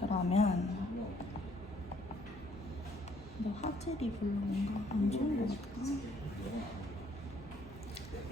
그러면 근데 화질이 별로 뭔가 안 좋은 것 같아.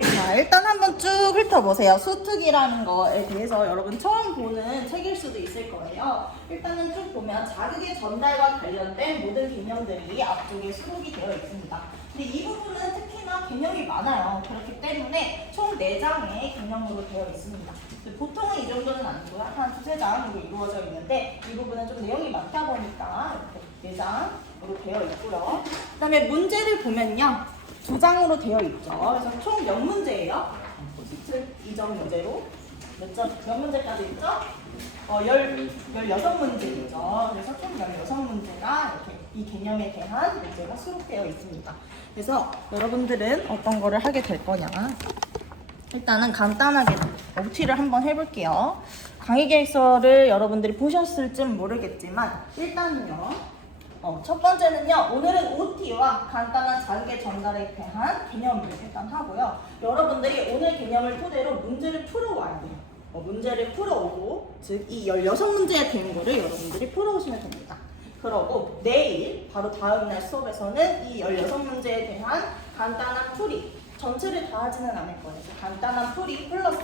자, 일단 한번 쭉 훑어보세요. 수특이라는 거에 대해서 여러분 처음 보는 책일 수도 있을 거예요. 일단은 쭉 보면 자극의 전달과 관련된 모든 개념들이 앞쪽에 수록이 되어 있습니다. 근데 이 부분은 특히나 개념이 많아요. 그렇기 때문에 총 4장의 개념으로 되어 있습니다. 보통은 이 정도는 아니고요. 한 2~3장으로 이루어져 있는데 이 부분은 좀 내용이 많다 보니까 이렇게 4장으로 되어 있고요. 그 다음에 문제를 보면요. 2장으로 되어 있죠. 그래서 총 몇 문제예요? 17이점 문제로 몇 문제까지 있죠? 16문제이죠. 그래서 총 16문제가 이렇게 이 개념에 대한 문제가 수록되어 있습니다. 그래서 여러분들은 어떤 거를 하게 될 거냐? 일단은 간단하게 OT를 한번 해볼게요. 강의 계획서를 여러분들이 보셨을지 모르겠지만 일단은요. 첫 번째는요. 오늘은 OT와 간단한 자극의 전달에 대한 개념을 일단 하고요. 여러분들이 오늘 개념을 토대로 문제를 풀어와야 돼요. 문제를 풀어오고 즉 이 16문제에 된 거를 여러분들이 풀어오시면 됩니다. 그러고 내일 바로 다음날 수업에서는 이 16문제에 대한 간단한 풀이 전체를 다 하지는 않을 거예요. 간단한 풀이 플러스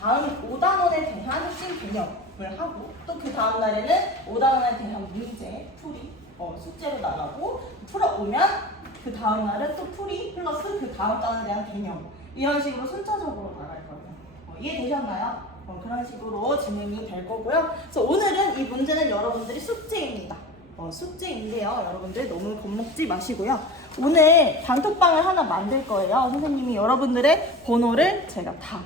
다음 5단원에 대한 핵심 개념을 하고 또 그 다음날에는 5단원에 대한 문제 풀이 숙제로 나가고 풀어오면 그 다음날은 또 풀이 플러스 그 다음 단원에 대한 개념 이런 식으로 순차적으로 나갈 거예요. 이해되셨나요? 그런 식으로 진행이 될 거고요. 그래서 오늘은 이 문제는 여러분들이 숙제입니다. 숙제인데요. 여러분들 너무 겁먹지 마시고요. 오늘 단톡방을 하나 만들 거예요. 선생님이 여러분들의 번호를 제가 다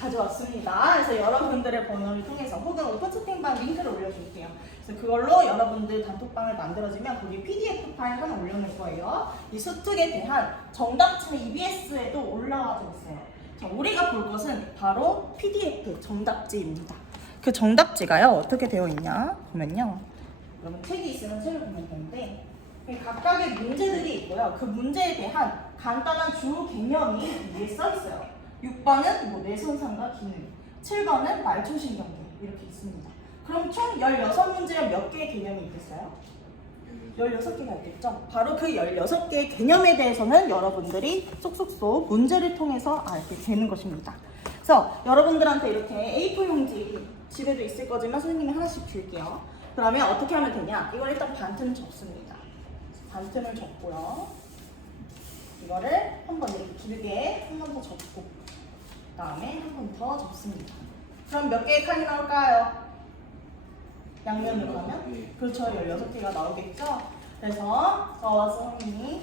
가져왔습니다. 그래서 여러분들의 번호를 통해서 혹은 오픈 채팅방 링크를 올려줄게요. 그래서 그걸로 여러분들 단톡방을 만들어주면 거기 PDF 파일 하나 올려놓을 거예요. 이 수특에 대한 정답지는 EBS에도 올라와져 있어요. 자, 우리가 볼 것은 바로 PDF 정답지입니다. 그 정답지가요 어떻게 되어 있냐 보면요. 여러분 책이 있으면 책을 보면 되는데 각각의 문제들이 있고요. 그 문제에 대한 간단한 주요 개념이 위에 써 있어요. 6번은 뇌손상과 기능, 7번은 말초신경계 이렇게 있습니다. 그럼 총 16문제에 몇 개의 개념이 있겠어요? 16개가 있겠죠? 바로 그 16개의 개념에 대해서는 여러분들이 쏙쏙쏙 문제를 통해서 알게 되는 것입니다. 그래서 여러분들한테 이렇게 A4 용지 집에도 있을 거지만 선생님이 하나씩 줄게요. 그러면 어떻게 하면 되냐? 이걸 일단 반틈 접습니다. 반틈을 접고요. 이거를 한 번 이렇게 길게 한 번 더 접고 그 다음에 한 번 더 접습니다. 그럼 몇 개의 칸이 나올까요? 양면으로 하면? 그렇죠. 16개가 나오겠죠? 그래서 선생님이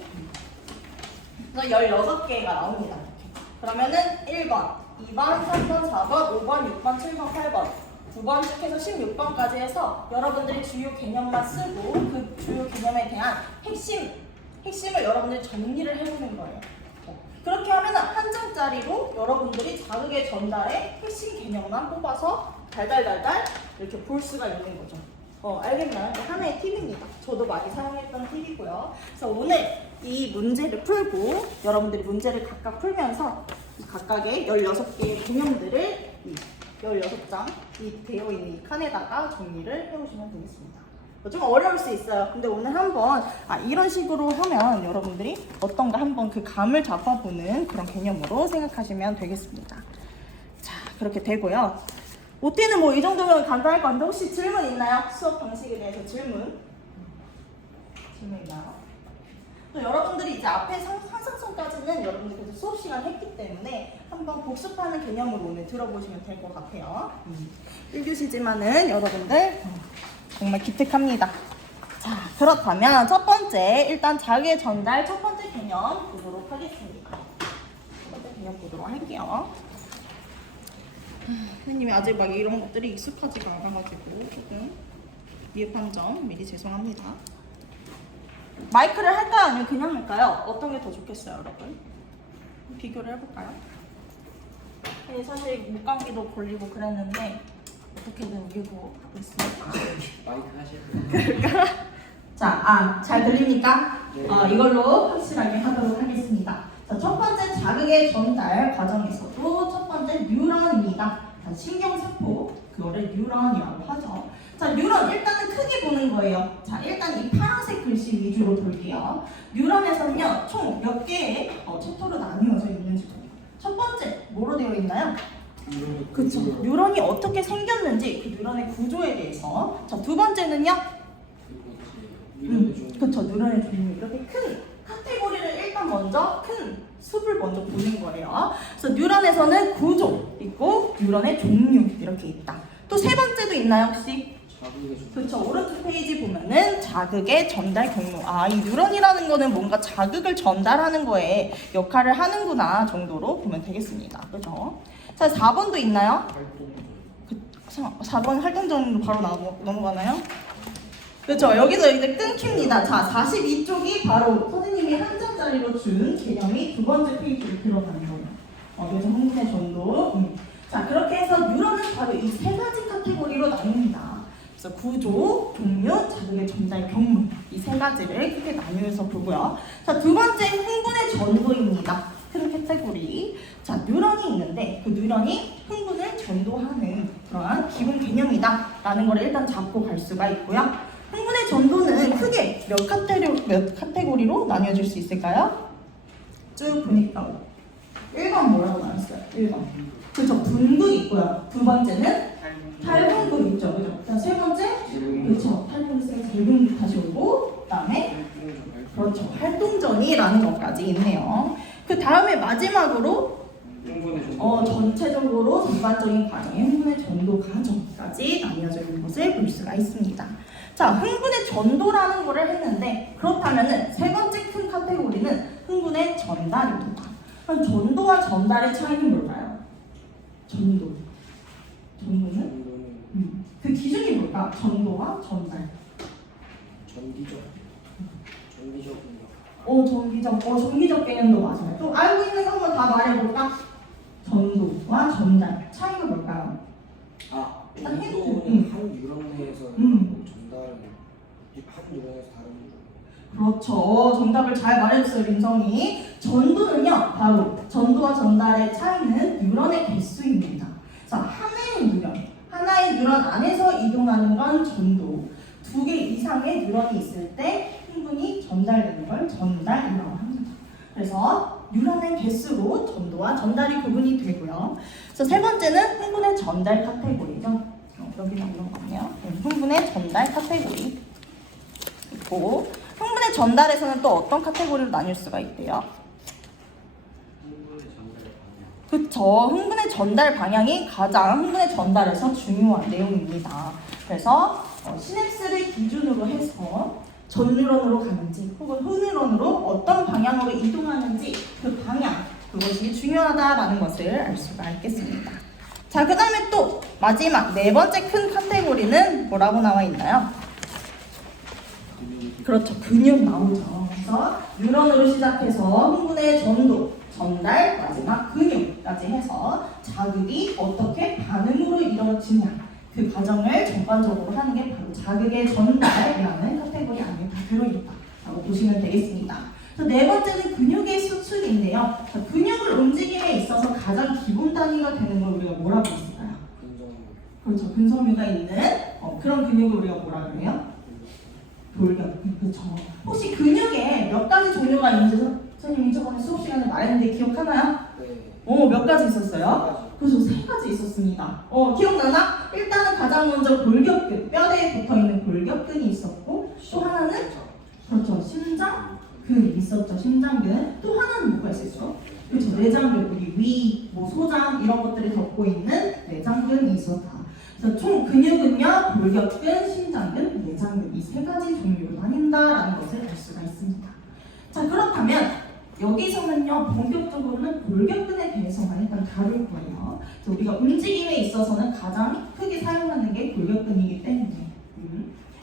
16개가 나옵니다. 이렇게. 그러면은 1번, 2번, 3번, 4번, 5번, 6번, 7번, 8번 9번 쭉 해서 16번까지 해서 여러분들이 주요 개념만 쓰고 그 주요 개념에 대한 핵심을 여러분들이 정리를 해보는 거예요. 그렇게 하면 한 장짜리로 여러분들이 자극의 전달에 핵심 개념만 뽑아서 달달달달 이렇게 볼 수가 있는 거죠. 알겠나요? 하나의 팁입니다. 저도 많이 사용했던 팁이고요. 그래서 오늘 이 문제를 풀고 여러분들이 문제를 각각 풀면서 각각의 16개의 개념들을 16장이 되어 있는 이 칸에다가 정리를 해오시면 되겠습니다. 좀 어려울 수 있어요. 근데 오늘 한번 이런 식으로 하면 여러분들이 어떤가 한번 그 감을 잡아보는 그런 개념으로 생각하시면 되겠습니다. 자, 그렇게 되고요. OT는 뭐 이 정도면 간단할 것 같은데 혹시 질문 있나요? 수업 방식에 대해서 질문 있나요? 또 여러분들이 이제 앞에 상상성까지는 여러분들이 계속 수업 시간 했기 때문에 한번 복습하는 개념으로 오늘 들어보시면 될 것 같아요. 1교시지만은 여러분들 정말 기특합니다. 자, 그렇다면 첫 번째 일단 자극의 전달 첫 번째 개념 보도록 하겠습니다. 첫 번째 개념 보도록 할게요. 선생님이 아직 막 이런 것들이 익숙하지가 않아가지고 조금 미흡한 점 미리 죄송합니다. 마이크를 할까요? 아니면 그냥 할까요? 어떤 게 더 좋겠어요, 여러분? 비교를 해볼까요? 사실 목감기도 걸리고 그랬는데 어떻게든 이기고 있습니다. 마이크 하실 그럴까? 자, 잘 들립니까? 네. 이걸로 확실하게 하도록 하겠습니다. 자, 첫 번째 자극의 전달 과정에서도 첫 번째 뉴런입니다. 신경세포 그거를 뉴런이라고 하죠. 자, 뉴런 일단은 크게 보는 거예요. 자, 일단 이 파란색 글씨 위주로 볼게요. 뉴런에서는요, 총 몇 개의 챕터로 나뉘어져 있는지 볼게요. 첫 번째, 뭐로 되어 있나요? 그쵸. 뉴런이 어떻게 생겼는지 그 뉴런의 구조에 대해서. 자, 두 번째는요? 그쵸. 뉴런의 종류. 이렇게 큰 카테고리를 일단 먼저 큰 숲을 먼저 보는 거예요. 그래서 뉴런에서는 구조 있고 뉴런의 종류 이렇게 있다. 또 세 번째도 있나요 혹시? 그렇죠. 오른쪽 페이지 보면은 자극의 전달 경로. 아, 이 뉴런이라는 거는 뭔가 자극을 전달하는 거에 역할을 하는구나 정도로 보면 되겠습니다. 그렇죠? 자, 4번도 있나요? 4번 활동전으로 바로 넘어가나요? 그렇죠. 여기서 이제 끊깁니다. 자, 42쪽이 바로 선생님이 한 장짜리로 준 개념이 두 번째 페이지로 들어가는 거예요. 그래서 흥분의 전도. 자, 그렇게 해서 뉴런은 바로 이 세 가지 카테고리로 나뉩니다. 그래서 구조, 종류, 자극의 전달 경로 이 세 가지를 크게 나누어서 보고요. 자, 두 번째 흥분의 전도입니다. 큰 카테고리. 자, 뉴런이 있는데 그 뉴런이 흥분을 전도하는 그러한 기본 개념이다라는 걸 일단 잡고 갈 수가 있고요. 흥분의 전도는 크게 몇 카테고리로 나뉘어질 수 있을까요? 쭉 보니까 1번 뭐라고 나눴어요? 1번. 그렇죠. 분도 있고요. 두 번째는 탈분도 있죠. 그죠? 자, 세 번째 그렇죠. 탈분도 탈분도 다시 오고 그다음에 그렇죠. 활동전이라는 것까지 있네요. 그 다음에 마지막으로 전체적으로 전반적인 과정의 흥분의 전도 과정까지 나뉘어져 있는 것을 볼 수가 있습니다. 자, 흥분의 전도라는 거를 했는데 그렇다면은 세 번째 큰 카테고리는 흥분의 전달입니다. 그럼 전도와 전달의 차이는 뭘까요? 전도는? 그 기준이 뭘까? 전도와 전달. 전기적 개념도 맞아요. 또 알고 있는 거 한번 다 말해볼까? 전도와 전달 차이가 뭘까요? 일단 전도는 한 유럽 내에서 전달은 한 유럽에서 다른 그렇죠. 정답을 잘 말해줬어요, 민성이. 전도는요, 바로 전도와 전달의 차이는 뉴런의 개수입니다. 자, 하나의 뉴런 안에서 이동하는 건 전도. 2개 이상의 뉴런이 있을 때 흥분이 전달되는 걸 전달이라고 합니다. 그래서 뉴런의 개수로 전도와 전달이 구분이 되고요. 그래서 세 번째는 흥분의 전달 카테고리죠. 여기 나오는 거네요. 흥분의 전달 카테고리 있고, 흥분의 전달에서는 또 어떤 카테고리로 나뉠 수가 있대요? 그쵸. 흥분의 전달 방향이 가장 흥분의 전달에서 중요한 내용입니다. 그래서 시냅스를 기준으로 해서 전 뉴런으로 가는지 혹은 후 뉴런으로 어떤 방향으로 이동하는지 그 방향, 그것이 중요하다라는 것을 알 수가 있겠습니다. 자, 그 다음에 또 마지막 네 번째 큰 카테고리는 뭐라고 나와 있나요? 그렇죠. 근육 나오죠. 그래서 뉴런으로 시작해서 흥분의 전도, 전달, 마지막 근육까지 해서 자극이 어떻게 반응으로 이루어지냐 그 과정을 전반적으로 하는 게 바로 자극의 전달이라는 카테고리 안에 다 들어있다라고 보시면 되겠습니다. 네 번째는 근육의 수축인데요. 근육을 움직임에 있어서 가장 기본 단위가 되는 걸 우리가 뭐라고 했을까요? 그렇죠. 근섬유가 있는 그런 근육을 우리가 뭐라 그래요? 돌격. 그렇죠. 혹시 근육에 몇 가지 종류가 있는지 선생님이 저번에 수업 시간에 말했는데 기억하나요? 네. 몇 가지 있었어요? 그래서 3가지 있었습니다. 기억나나? 일단은 가장 먼저 골격근, 뼈대에 붙어있는 골격근이 있었고 또 하나는 그렇죠. 심장근이 있었죠. 심장근. 또 하나는 뭐가 있었죠? 그렇죠. 내장근, 우리 위, 소장 이런 것들이 덮고 있는 내장근이 있었다. 그래서 총 근육은요, 골격근, 심장근, 내장근 이 3가지 종류로 나뉜다라는 것을 알 수가 있습니다. 자, 그렇다면 여기서는요, 본격적으로는 골격근에 대해서만 일단 다룰 거예요. 그래서 우리가 움직임에 있어서는 가장 크게 사용하는 게 골격근이기 때문에.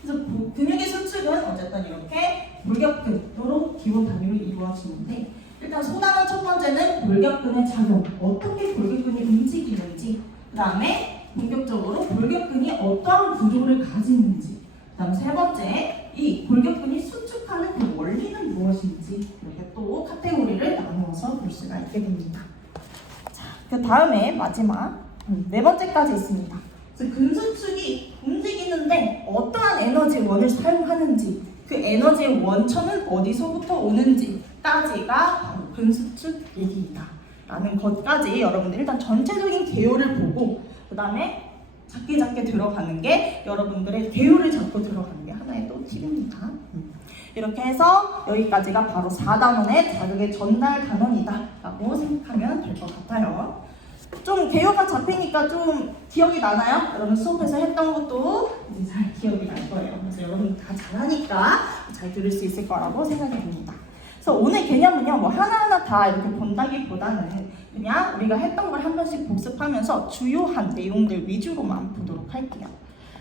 그래서 근육의 수축은 어쨌든 이렇게 골격근으로 기본 단위로 이루어지는데, 일단 소단원 첫 번째는 골격근의 작용, 어떻게 골격근이 움직이는지, 그 다음에 본격적으로 골격근이 어떠한 구조를 가지는지, 그 다음 세 번째, 이 골격근이 수축하는 그 원리는 무엇인지 이렇게 또 카테고리를 나누어서 볼 수가 있게 됩니다. 자, 그 다음에 마지막 네 번째까지 있습니다. 그래서 근수축이 움직이는데 어떠한 에너지원을 사용하는지, 그 에너지의 원천은 어디서부터 오는지까지가 바로 근수축 얘기이다 라는 것까지 여러분들 일단 전체적인 개요를 보고 그 다음에 작게 들어가는 게 여러분들의 개요를 잡고 들어가는 게 하나의 또 팁입니다. 이렇게 해서 여기까지가 바로 4단원의 자극의 전달 단원이다 라고 생각하면 될 것 같아요. 좀 개요가 잡히니까 좀 기억이 나나요? 여러분 수업에서 했던 것도 이제 잘 기억이 날 거예요. 그래서 여러분 다 잘하니까 잘 들을 수 있을 거라고 생각이 듭니다. 그래서 오늘 개념은요, 뭐 하나하나 다 이렇게 본다기보다는 그냥 우리가 했던 걸 한 번씩 복습하면서 주요한 내용들 위주로만 보도록 할게요.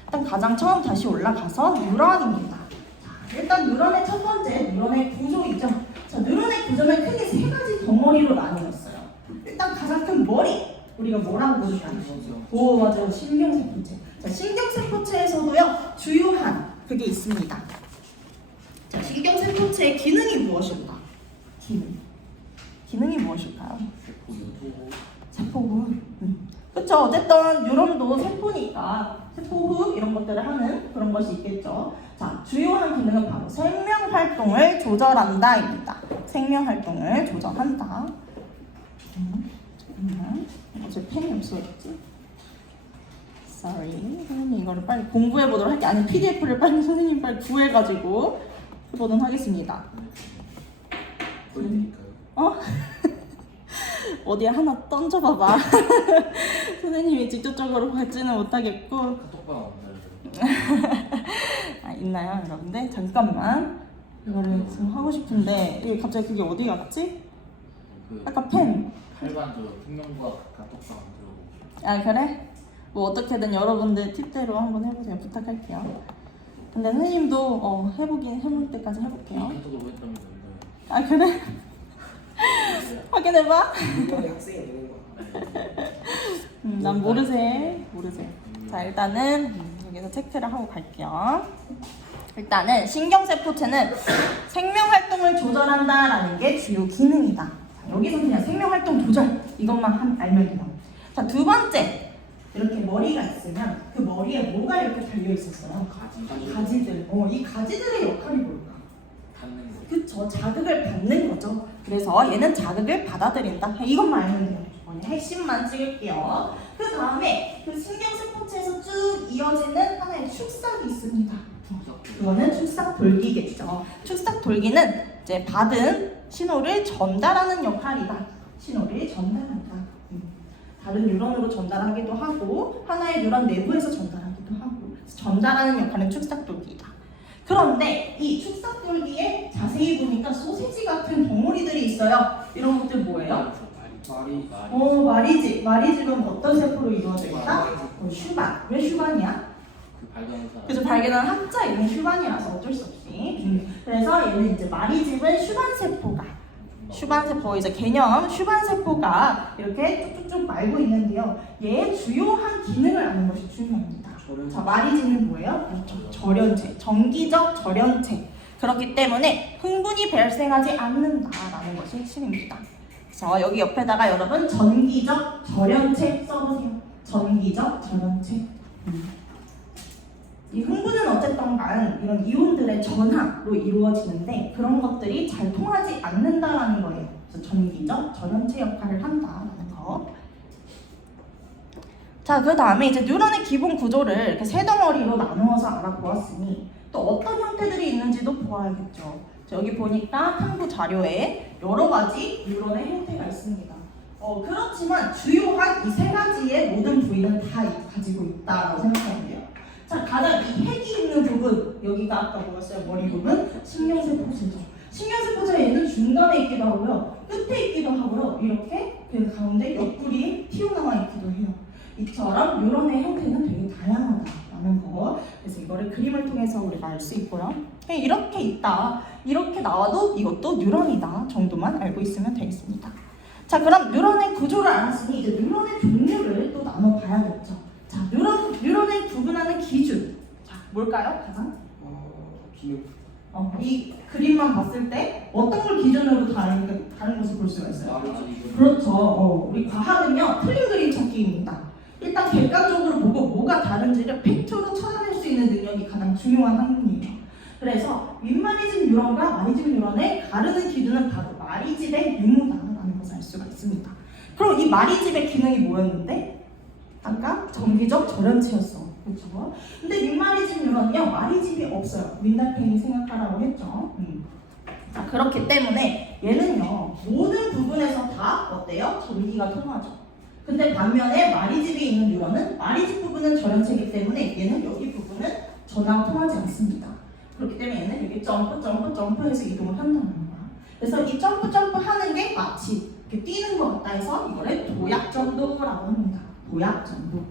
일단 가장 처음 다시 올라가서 뉴런입니다. 자, 일단 뉴런의 첫 번째, 뉴런의 구조이죠. 자, 뉴런의 구조는 크게 세 가지 덩어리로 나누었어요. 일단 가장 큰 머리, 우리가 뭐라고 부르나요? 오, 맞아요. 신경세포체. 자, 신경세포체에서도요, 주요한 그게 있습니다. 자, 신경세포체의 기능이 무엇일까? 기능이 무엇일까요? 세포흡. 그쵸. 어쨌든 뉴런도 세포니까 세포흡 이런 것들을 하는 그런 것이 있겠죠. 자, 주요한 기능은 바로 생명활동을 조절한다입니다. 생명활동을 조절한다. 잠깐만. 어제 펜이 없어졌지? Sorry. 선생님 이거를 빨리 공부해보도록 할게요. 아니 PDF를 빨리 선생님 빨리 구해가지고 해보도록 하겠습니다. 보여드릴까요? 어? 어디에 하나 던져봐봐. 선생님이 직접적으로 받지는 못하겠고. 카톡방 없나요? 아, 있나요 여러분들? 잠깐만. 이거를 지금 하고 싶은데 이게 갑자기 그게 어디 갔지? 약간 펜. 8반 저 생명과학 카톡방 들어보고. 아 그래? 뭐 어떻게든 여러분들 팁대로 한번 해보세요. 부탁할게요. 근데 선생님도 해볼 때까지 해볼게요. 카톡으로 했다면서요? 아 그래? 확인해봐. 이번에 학생이 되는 거야. 난 모르세. 자 일단은 여기서 체크를 하고 갈게요. 일단은 신경세포체는 생명활동을 조절한다라는 게 주요 기능이다. 자, 여기서 그냥 생명활동 조절 이것만 알면 돼요. 자, 두 번째, 이렇게 머리가 있으면 그 머리에 뭐가 이렇게 달려 있었어요? 가지들. 이 가지들의 역할이 뭘까? 받는 거. 그쵸, 자극을 받는 거죠. 그래서 얘는 자극을 받아들인다. 이것만 알면 돼요. 핵심만 찍을게요. 그 다음에 그 신경세포체에서 쭉 이어지는 하나의 축삭이 있습니다. 그거는 축삭돌기겠죠. 축삭돌기는 이제 받은 신호를 전달하는 역할이다. 신호를 전달한다. 다른 뉴런으로 전달하기도 하고 하나의 뉴런 내부에서 전달하기도 하고 전달하는 역할은 축삭돌기이다. 그런데 이 축삭돌기에 자세히 보니까 소세지 같은 덩어리들이 있어요. 이런 것들 뭐예요? 말이 마리집은 어떤 세포로 이루어져 있다? 슈반. 왜 슈반이야? 그 발견한 사람. 그래서 발견한 학자 이름이 슈반이라서 어쩔 수 없이. 그래서 얘는 이제 마리집은 슈반세포 이제 개념 슈반세포가 이렇게 쭉쭉쭉 말고 있는데요. 얘의 주요한 기능을 아는 것이 중요합니다. 자, 마리집은 뭐예요? 절연체, 정기적 절연체. 그렇기 때문에 흥분이 발생하지 않는다라는 것이 핵심입니다. 그래서 여기 옆에다가 여러분 전기적 절연체 써보세요. 전기적 절연체. 이 흥분은 어쨌든 간 이런 이온들의 전하로 이루어지는데 그런 것들이 잘 통하지 않는다라는 거예요. 그래서 전기적 절연체 역할을 한다라는 거. 자, 그 다음에 이제 뉴런의 기본 구조를 이렇게 세 덩어리로 나누어서 알아보았으니 또 어떤 형태들이 있는지도 보아야겠죠. 여기 보니까 탐구 자료에 여러 가지 뉴런의 형태가 있습니다. 그렇지만 주요한 이 세 가지의 모든 부위는 다 가지고 있다라고 생각하면 돼요. 자, 가장 이 핵이 있는 부분, 여기가 아까 뭐였어요? 머리 부분? 신경세포체죠. 신경세포체에는 중간에 있기도 하고요, 끝에 있기도 하고요, 이렇게 그 가운데 옆구리에 튀어나와 있기도 해요. 이처럼 뉴런의 형태는 되게 다양하다라는 거. 그래서 이거를 그림을 통해서 우리가 알 수 있고요. 이렇게 있다, 이렇게 나와도 이것도 뉴런이다 정도만 알고 있으면 되겠습니다. 자, 그럼 뉴런의 구조를 알았으니 이제 뉴런의 종류를 또 나눠봐야겠죠. 자, 뉴런을 구분하는 기준. 자, 뭘까요? 가장? 기능. 이 그림만 봤을 때 어떤 걸 기준으로 다른 것을 볼 수가 있어요? 말이 그렇죠. 우리 과학은요, 틀린 그림 찾기입니다. 일단 객관적으로 보고 뭐가 다른지를 팩트로 찾아낼 수 있는 능력이 가장 중요한 학문이에요. 그래서 윗마리집 뉴런과 마리집 뉴런을 가르는 기준은 바로 마리집의 유무다라는 것을 알 수가 있습니다. 그럼 이 마리집의 기능이 뭐였는데? 아까 정기적 절연체였어. 그렇죠? 근데 윗마리집 뉴런은요, 마리집이 없어요. 윗날팽이 생각하라고 했죠. 자, 그렇기 때문에 얘는요, 모든 부분에서 다 어때요? 전기가 통하죠. 근데 반면에 마리집이 있는 뉴런은 마리집 부분은 절연체이기 때문에 얘는 여기 부분은 전하가 통하지 않습니다. 그렇기 때문에 얘는 이렇게 점프해서 이동을 한다는 거야. 그래서 이 점프 하는 게 마치 이렇게 뛰는 것 같다 해서 이거를 도약전도라고 합니다. 도약전도.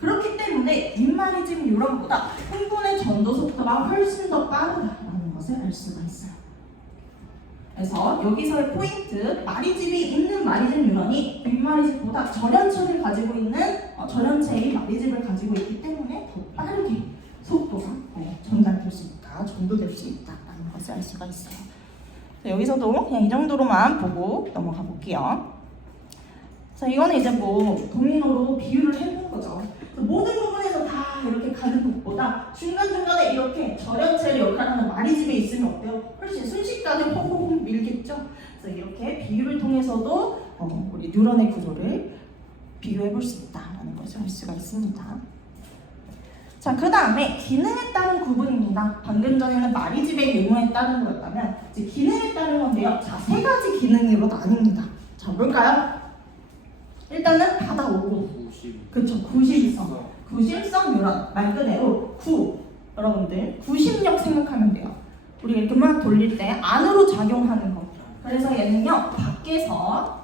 그렇기 때문에 윗마리집 뉴런보다 흥분의 전도 속도가 훨씬 더 빠르다라는 것을 알 수가 있어요. 그래서 여기서의 포인트, 마리집이 있는 마리집 뉴런이 윗마리집보다 절연체를 가지고 있는 절연체의 마리집을 가지고 있기 때문에 더 빠르게 속도가 전달될 수 있다, 전도될 수 있다라는 것을 알 수가 있어요. 여기서도 그냥 이 정도로만 보고 넘어가 볼게요. 자, 이거는 이제 뭐 도미노로 비유를 해본 거죠. 모든 부분에서 다 이렇게 가는 것보다 중간중간에 이렇게 절연체를 역할하는 마리집에 있으면 어때요? 훨씬 순식간에 퐁퐁 밀겠죠? 그래서 이렇게 비유를 통해서도 우리 뉴런의 구조를 비교해 볼 수 있다라는 것을 알 수가 있습니다. 자, 그 다음에 기능에 따른 구분입니다. 방금 전에는 마리집의 유무에 따른 거였다면 이제 기능에 따른 건데요. 자, 세 가지 기능으로 나뉩니다. 자, 뭘까요? 일단은 받아오고, 그쵸, 구심성 뉴런, 말 그대로 여러분들 구심력 생각하면 돼요. 우리 이렇게 막 돌릴 때 안으로 작용하는 거. 그래서 얘는요, 밖에서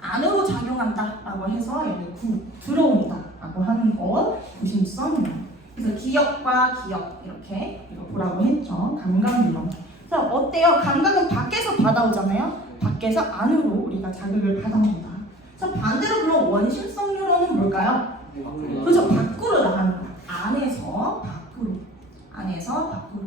안으로 작용한다라고 해서 얘는 들어온다라고 하는 거 구심성 뉴런. 그래서 기억과 기억 이렇게 이거 보라고 했죠. 감각 뉴런. 자, 어때요? 감각은 밖에서 받아오잖아요. 밖에서 안으로 우리가 자극을 받아온다. 자, 반대로 그럼 원심성 뉴런은 뭘까요? 그렇죠. 밖으로 나가는 거야. 안에서 밖으로.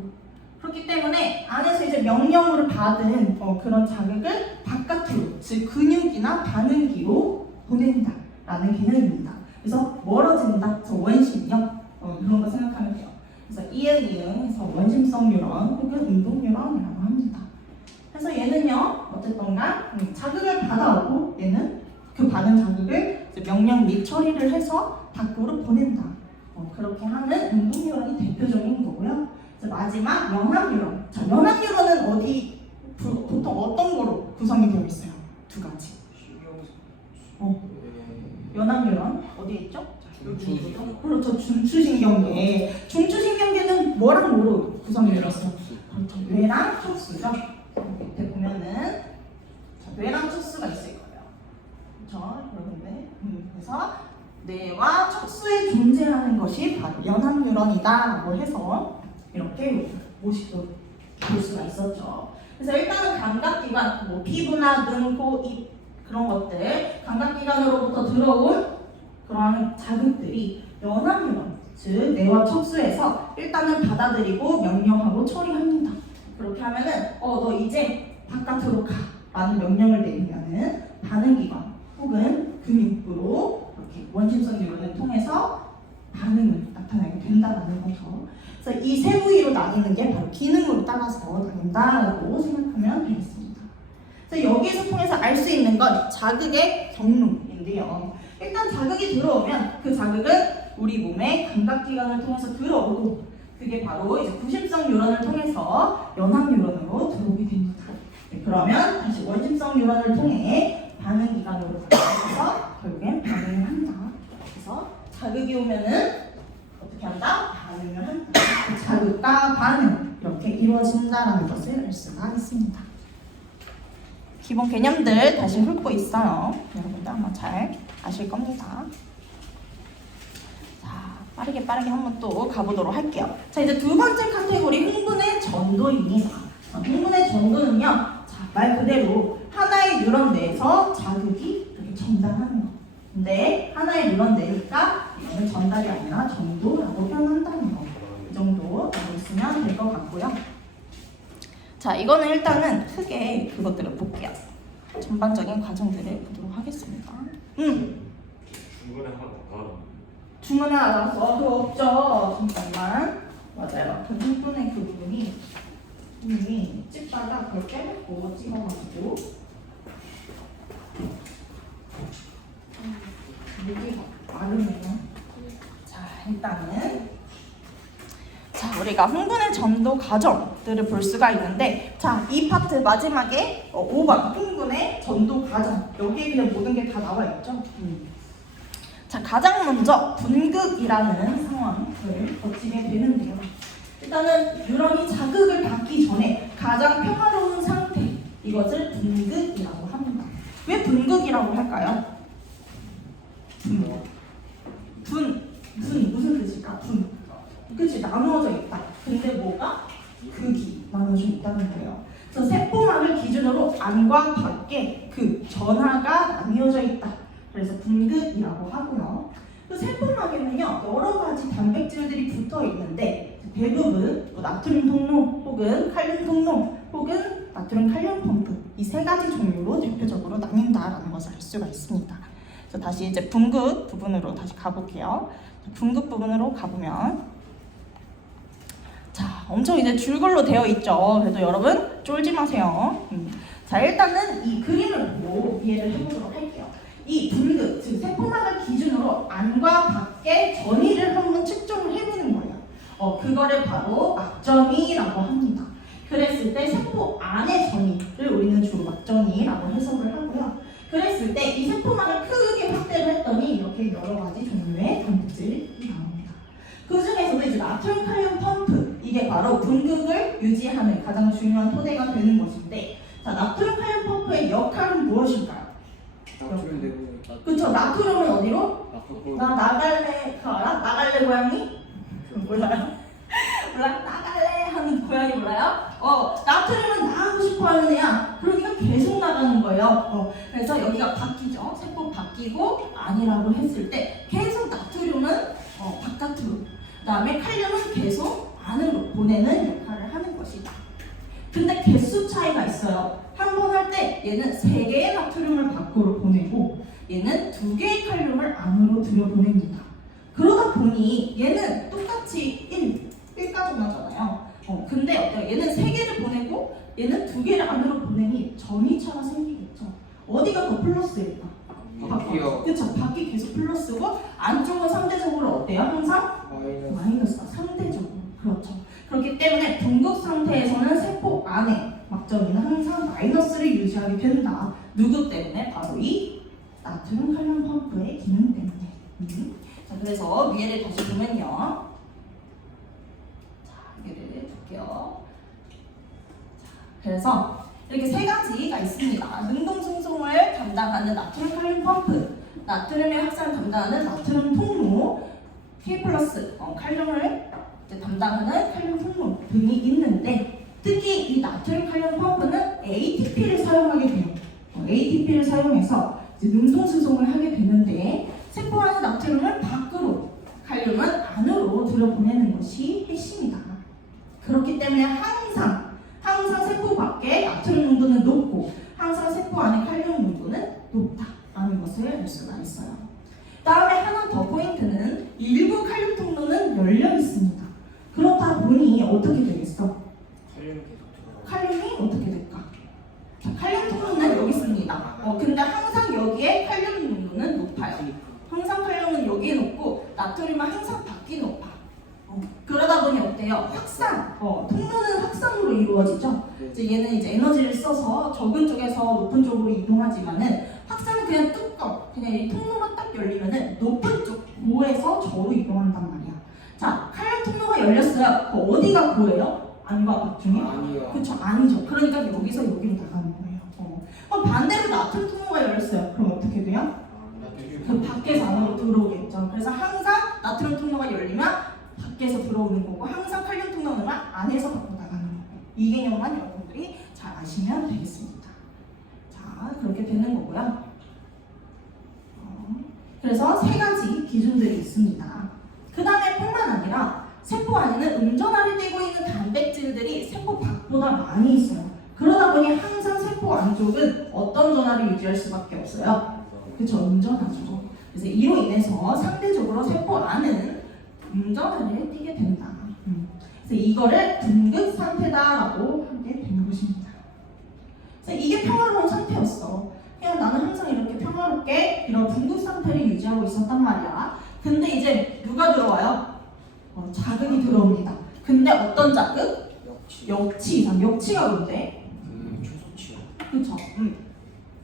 그렇기 때문에 안에서 이제 명령을 받은 그런 자극을 바깥으로, 즉 근육이나 반응기로 보낸다라는 개념입니다. 그래서 멀어진다. 저 원심력 그런 거 생각하면 돼요. 그래서 이응이응해서 원심성 뉴런 혹은 운동 뉴런이라고 합니다. 그래서 얘는요, 어쨌든가 자극을 받아오고 얘는 그 받은 자극을 명령 및 처리를 해서 밖으로 보낸다. 그렇게 하는 운동 뉴런이 대표적인 거고요. 마지막 연합 뉴런. 자, 연합 뉴런은 보통 어떤 거로 구성이 되어 있어요? 두 가지. 연합 뉴런 어디에 있죠? 그렇죠. 중추신경계. 중추신경계는 뭐랑 뭐로 구성이 되어 있어요? 그렇죠. 뇌랑 척수죠. 밑에 보면은 뇌랑 척수가 있을 거예요. 그렇죠, 여러분들. 그래서 뇌와 척수에 존재하는 것이 바로 연합 뉴런이다라고 해서 이렇게 모식도 볼 수가 있었죠. 그래서 일단은 감각기관, 뭐 피부나 눈, 코, 입 그런 것들 감각기관으로부터 들어온 그러한 자극들이 연합 뉴런, 즉 뇌와 척수에서 일단은 받아들이고 명령하고 처리합니다. 그렇게 하면은 너 이제 바깥으로 가 라는 명령을 내리면은 반응기관 혹은 근육부로 이렇게 원심성 뉴런을 통해서 반응을 나타나게 된다는 거죠. 그래서 이 세 부위로 나뉘는 게 바로 기능으로 따라서 나뉜다라고 생각하면 되겠습니다. 그래서 여기에서 통해서 알 수 있는 건 자극의 경로인데요. 일단 자극이 들어오면 그 자극은 우리 몸의 감각기관을 통해서 들어오고 그게 바로 이제 구심성 뉴런을 통해서 연합 뉴런으로 들어오게 됩니다. 그러면 다시 원심성 뉴런을 통해 반응기관으로 가서 결국엔 반응을 한다. 그래서 자극이 오면은 어떻게 한다? 반응을 한다. 자극과 반응 이렇게 이루어진다는 것을 알 수가 있습니다. 기본 개념들 다시 훑고 있어요. 여러분들 아마 잘 아실 겁니다. 자, 빠르게 한번 또 가보도록 할게요. 자, 이제 두 번째 카테고리 흥분의 전도입니다. 흥분의 전도는요, 자, 말 그대로 하나의 뉴런 내에서 자극이 이렇게 전달하는 거. 근데 하나의 뉴런 내니까 이거는 전달이 아니라 전도라고 표현한다는 거. 이 정도 알고 있으면 될 것 같고요. 자, 이거는 일단은 크게 그것들을 볼게요. 전반적인 과정들을 보도록 하겠습니다. 중간에 하나 더 중간에 알아서 그거 없죠. 잠깐만. 맞아요. 그 흉분의 그 부분이 이미 찍다가 그걸 빼먹고 찍어가지고 여기가 마르네요. 자, 일단은 자, 우리가 흥분의 전도 과정들을 볼 수가 있는데, 자, 이 파트 마지막에 5번 흥분의 전도 과정, 여기에 그냥 모든 게 다 나와 있죠. 자, 가장 먼저 분극이라는 상황을 거치게 되는데요. 일단은 뉴런이 자극을 받기 전에 가장 평화로운 상태, 이것을 분극이라고 합니다. 왜 분극이라고 할까요? 무슨 뜻일까? 그치, 나누어져 있다. 근데 뭐가? 극이 나누어져 있다는 거예요. 그래서 세포막을 기준으로 안과 밖에 그 전하가 나뉘어져 있다. 그래서 분극이라고 하고요. 그 세포막에는요, 여러 가지 단백질들이 붙어 있는데 대부분 나트륨 통로 혹은 칼륨 통로 혹은 나트륨 칼륨 펌프, 이 세 가지 종류로 대표적으로 나뉜다라는 것을 알 수가 있습니다. 그래서 다시 이제 분극 부분으로 다시 가볼게요. 분극 부분으로 가보면, 자, 엄청 이제 줄글로 되어 있죠. 그래도 여러분 쫄지 마세요. 자, 일단은 이 그림을 보고 이해를 해보도록 할게요. 이 분극, 즉 세포막을 기준으로 안과 밖의 전이를 한번 측정을 해보는 거예요. 그거를 바로 막전이라고 합니다. 그랬을 때 세포 안의 전이를 우리는 주로 막전이라고 해석을 하고요. 그랬을 때 이 세포막을 크게 확대를 했더니 이렇게 여러 가지 종류의 단백질이 나옵니다. 그 중에서도 이제 나트륨 칼륨 펌프, 이게 바로 분극을 유지하는 가장 중요한 토대가 되는 것인데, 자, 나트륨 칼륨 펌프의 역할은 무엇일까요? 나트륨 내고 그쵸, 나트륨은 어디로? 앞으로 나 나갈래, 그거 알아? 나갈래 고양이? 몰라요? 몰라? 나갈래 하는 고양이 몰라요? 나트륨은 나가고 싶어 하는 애야. 그러니까 계속 나가는 거예요. 그래서 여기가 바뀌죠. 세포 바뀌고 아니라고 했을 때 계속 나트륨은 바깥으로, 그 다음에 칼륨은 계속 안으로 보내는 역할을 하는 것이다. 근데 개수 차이가 있어요. 한 번 할 때 얘는 3개의 나트륨을 밖으로 보내고 얘는 2개의 칼륨을 안으로 들여보냅니다. 그러다 보니 얘는 똑같이 1가족 나잖아요. 근데 어때요? 얘는 3개를 보내고 얘는 2개를 안으로 보내니 전이차가 생기겠죠. 어디가 더 플러스일까? 바퀴요. 그쵸, 바퀴 계속 플러스고 안쪽은 상대적으로 어때요? 항상 마이너스가 상대적으로. 그렇죠. 그렇기 때문에 분극 상태에서는 세포 안에 막전이는 항상 마이너스를 유지하게 된다. 누구 때문에? 바로 이 나트륨 칼륨 펌프의 기능 때문에. 자, 그래서 위에를 다시 보면요. 자, 위에를 볼게요. 자, 그래서 이렇게 3가지가 있습니다. 능동승송을 담당하는 나트륨 칼륨 펌프, 나트륨의 확산을 담당하는 나트륨 통로, K+, 칼륨을 담당하는 칼륨 통로 등이 있는데, 특히 이 나트륨 칼륨 펌프는 ATP를 사용하게 돼요. ATP를 사용해서 이제 능동수송을 하게 되는데, 세포 안의 나트륨을 밖으로, 칼륨은 안으로 들여보내는 것이 핵심이다. 그렇기 때문에 항상 세포 밖에 나트륨 농도는 높고 항상 세포 안에 칼륨 농도는 높다라는 것을 알 수가 있어요. 다음에 하나 더 포인트는 일부 칼륨 통로는 열려 있습니다. 그렇다 보니 어떻게 되겠어? 칼륨이 어떻게 될까? 자, 칼륨 통로는 여기 있습니다. 근데 항상 여기에 칼륨 농도는 높아요. 항상 칼륨은 여기에 높고 나트륨은 항상 밖이 높아. 그러다 보니 어때요? 확산, 통로는 확산으로 이루어지죠. 이제 얘는 이제 에너지를 써서 적은 쪽에서 높은 쪽으로 이동하지만은 확산은 그냥 뚜껑, 그냥 이 통로가 딱 열리면은 높은 쪽 고에서 저로 이동한단 말이야. 자, 칼륨 통로가 열렸어요. 어디가 고예요? 안과 밖 중에? 아니요. 그쵸, 아니죠. 그러니까 여기서 여기로 나가는 거예요. 반대로 나트륨 통로가 열렸어요. 그럼 어떻게 돼요? 그 밖에서 안으로 들어오겠죠. 그래서 항상 나트륨 통로가 열리면 밖에서 들어오는 거고, 항상 칼륨 통로는 안에서 밖으로 나가는 거고, 이 개념만 여러분들이 잘 아시면 되겠습니다. 자, 그렇게 되는 거고요. 그래서 3가지 기준들이 있습니다. 그 다음에 뿐만 아니라 세포 안에는 음전하를 띠고 있는 단백질들이 세포 밖보다 많이 있어요. 그러다 보니 항상 세포 안쪽은 어떤 전하를 유지할 수밖에 없어요? 그쵸, 음전하죠. 그래서 이로 인해서 상대적으로 세포 안은 음전하게 띄게 된다. 그래서 이거를 분극 상태다라고 하게 되는 것입니다. 그래서 이게 평화로운 상태였어. 그냥 나는 항상 이렇게 평화롭게 이런 분극 상태를 유지하고 있었단 말이야. 근데 이제 누가 들어와요? 자극이 들어옵니다. 근데 어떤 자극? 역치. 역치가 뭔데? 초소치요. 그렇죠.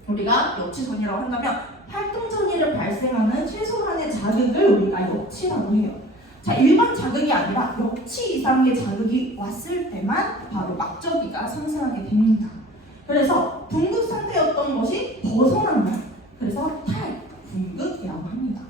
우리가 역치전이라고 한다면 활동전이를 발생하는 최소한의 자극을 우리가 역치라고 해요. 자, 일반 자극이 아니라 역치 이상의 자극이 왔을 때만 바로 막저기가 상승하게 됩니다. 그래서 분극 상태였던 것이 벗어난다. 그래서 탈분극이라고 합니다.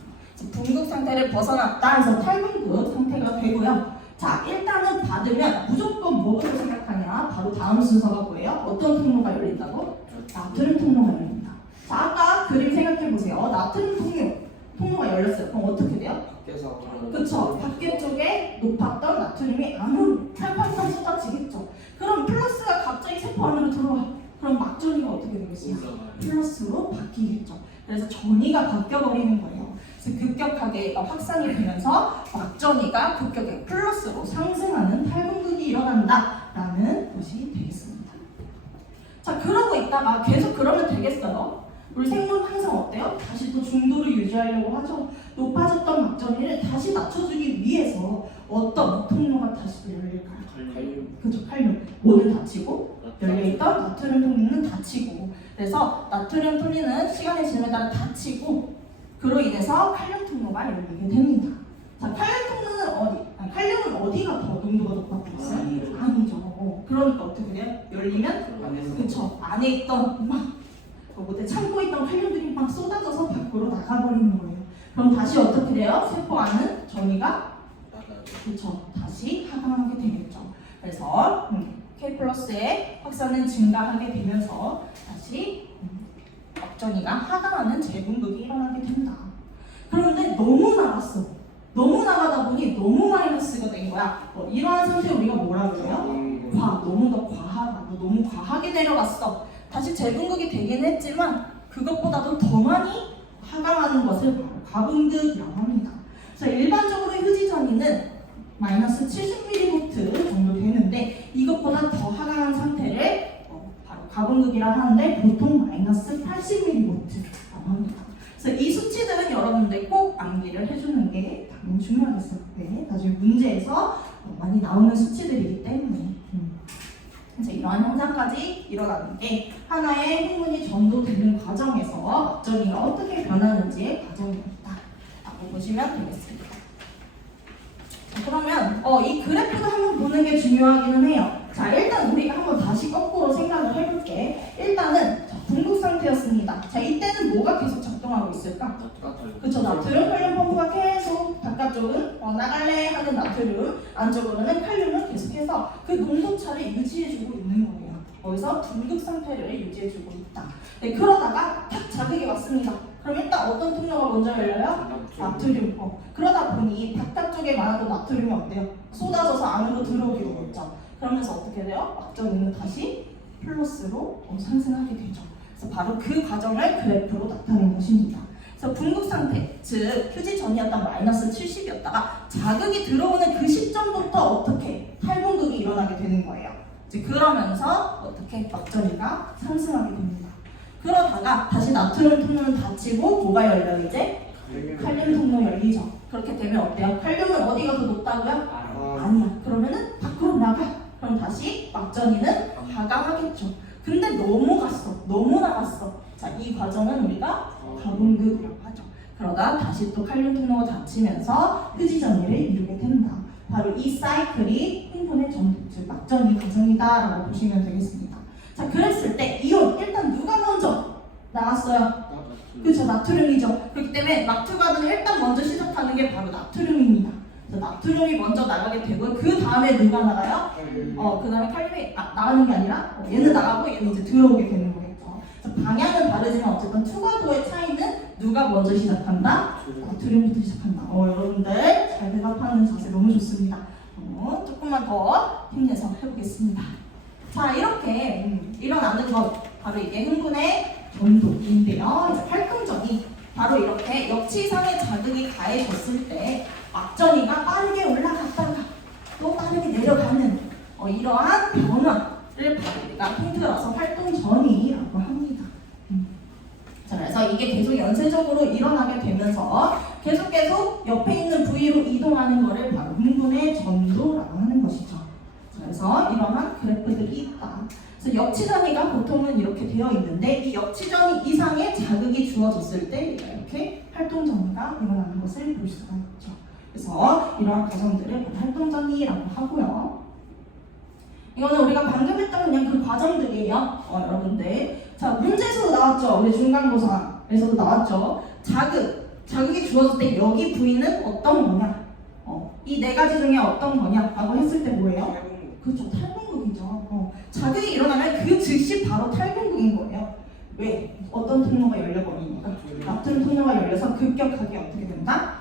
분극 상태를 벗어났다 해서 탈분극 상태가 되고요. 자, 일단은 받으면 무조건 뭐부터 생각하냐? 바로 다음 순서가 뭐예요? 어떤 통로가 열린다고? 나트륨 통로가 열립니다. 자, 아까 그림 생각해 보세요. 나트륨 통로가 열렸어요. 그럼 어떻게 돼요? 밖에서 그쵸. 밖에 쪽에 높았던 나트륨이 안으로 팔팔팔 쏟아지겠죠. 그럼 플러스가 갑자기 세포 안으로 들어와. 그럼 막전이가 어떻게 되겠어요? 플러스로 바뀌겠죠. 그래서 전이가 바뀌어버리는 거예요. 그래서 급격하게 확산이 되면서 막전이가 급격하게 플러스로 상승하는 탈분극이 일어난다라는 것이 되겠습니다. 자, 그러고 있다가 계속 그러면 되겠어요? 우리 생물 항상 어때요? 다시 또 중도를 유지하려고 하죠. 높아졌던 막전이를 다시 낮춰주기 위해서 어떤 통로가 다시 또 열릴까요? 그렇죠, 칼륨. 뭐는 닫히고 열려있던 나트륨 통로는 닫히고. 그래서 나트륨 통로는 시간의 지남에 따라 닫히고 그로 인해서 칼륨 통로가 열리게 됩니다. 자, 칼륨 통로는 칼륨은 어디가 더 농도가 높아져 있어요? 아니죠. 그러니까 어떻게 돼요? 열리면 그렇죠. 안에 있던 막 못해 참고 있던 칼륨들이 막 쏟아져서 밖으로 나가버리는 거예요. 그럼 다시 어떻게 돼요? 세포 안은 전이가 그렇죠. 다시 하강하게 되겠죠. 그래서 K 플러스의 확산은 증가하게 되면서 다시 막전이가 하강하는 재분극이 일어나게 된다. 그런데 너무 나갔어. 너무 나가다 보니 너무 마이너스가 된 거야. 이러한 상태 우리가 뭐라 그래요? 너무 더 과하다. 너무 과하게 내려갔어. 다시 재분극이 되긴 했지만 그것보다도 더 많이 하강하는 것을 바로 과분극이라고 합니다. 그래서 일반적으로 휴지전이는 마이너스 70mV 정도 되는데 이것보다 더 하강한 상태를 바로 과분극이라고 하는데 보통 마이너스 80mV라고 합니다. 그래서 이 수치들은 여러분들 꼭 암기를 해주는 게 당연히 중요하겠어요. 네, 나중에 문제에서 많이 나오는 수치들이기 때문에 그래서 이러한 현상까지 일어나는 게 하나의 행문이 전도되는 과정에서 막전이가 어떻게 변하는지의 과정입니다. 라고 보시면 되겠습니다. 자, 그러면 이 그래프도 한번 보는 게 중요하기는 해요. 자, 일단 우리가 한번 다시 거꾸로 생각을 해볼게. 일단은 분극 상태였습니다. 자, 이때는 뭐가 계속 작동하고 있을까? 그쵸, 나트륨, 칼륨 펌프가 계속 바깥쪽은 나갈래 하는 나트륨, 안쪽으로는 칼륨을 계속해서 그 농도차를 유지해주고 있는 거예요. 거기서 분극 상태를 유지해주고 있다. 네, 그러다가 탁 자극이 왔습니다. 그럼 일단 어떤 통로가 먼저 열려요? 나트륨. 그러다 보니 바깥쪽에 많았던 나트륨이 어때요? 쏟아져서 안으로 들어오게 되겠죠. 그러면서 어떻게 돼요? 막전이는 다시 플러스로 상승하게 되죠. 그래서 바로 그 과정을 그래프로 나타낸 것입니다. 그래서 분극 상태, 즉 휴지 전이었던 마이너스 70이었다가 자극이 들어오는 그 시점부터 어떻게 탈분극이 일어나게 되는 거예요. 이제 그러면서 어떻게 막전이가 상승하게 됩니다. 그러다가 다시 나트륨 통로는 닫히고 뭐가 열려요 이제? 칼륨 통로 열리죠. 그렇게 되면 어때요? 칼륨은 어디가 더 높다고요? 아니야. 그러면은 밖으로 나가. 그럼 다시 막전이는 하강하겠죠. 근데 너무 갔어. 너무 나갔어. 자, 이 과정은 우리가 과분극이라고 하죠. 그러다 다시 또 칼륨 통로가 닫히면서 휴지전이를 이루게 된다. 바로 이 사이클이 흥분의 전도, 즉 막전이 과정이다라고 보시면 되겠습니다. 자, 그랬을 때 이온 일단 누가 먼저 나갔어요? 그렇죠, 나트륨이죠. 그렇기 때문에 막투가는 일단 먼저 시작하는 게 바로 나트륨입니다. 나트륨이 먼저 나가게 되고 그 다음에 누가 나가요? 그 다음에 칼륨이 나가는 게 아니라 얘는 나가고 얘는 이제 들어오게 되는 거겠죠. 그래서 방향은 다르지만 어쨌든 투과도의 차이는 누가 먼저 시작한다? 나트륨부터 시작한다. 여러분들 잘 대답하는 자세 너무 좋습니다. 조금만 더 힘내서 해보겠습니다. 자, 이렇게 일어나는 것 바로 이게 흥분의 전도인데요. 이제 활동전이 바로 이렇게 역치상의 자극이 가해졌을 때 막전이가 빠르게 올라갔다가 또 빠르게 내려가는 이러한 변화를 바로 우리가 통틀어서 활동전이라고 합니다. 자, 그래서 이게 계속 연쇄적으로 일어나게 되면서 계속 옆에 있는 부위로 이동하는 것을 바로 흥분의 전도라고 하는 것이죠. 자, 그래서 이러한 그래프들이 있다. 그래서 역치전이가 보통은 이렇게 되어 있는데 이 역치전 이상의 자극이 주어졌을 때 이렇게 활동전이가 일어나는 것을 볼 수가 있죠. 그래서 이러한 과정들을 활동전이라고 하고요. 이거는 우리가 방금 했던 그냥 그 과정들이에요. 여러분들. 자, 문제에서도 나왔죠. 우리 중간고사에서도 나왔죠. 자극이 주어질 때 여기 부위는 어떤 거냐? 이 네 가지 중에 어떤 거냐라고 했을 때 뭐예요? 그렇죠. 탈분극이죠. 자극이 일어나면 그 즉시 바로 탈분극인 거예요. 왜? 어떤 통로가 열려버리니까. 나트륨 통로가 열려서 급격하게 어떻게 된다?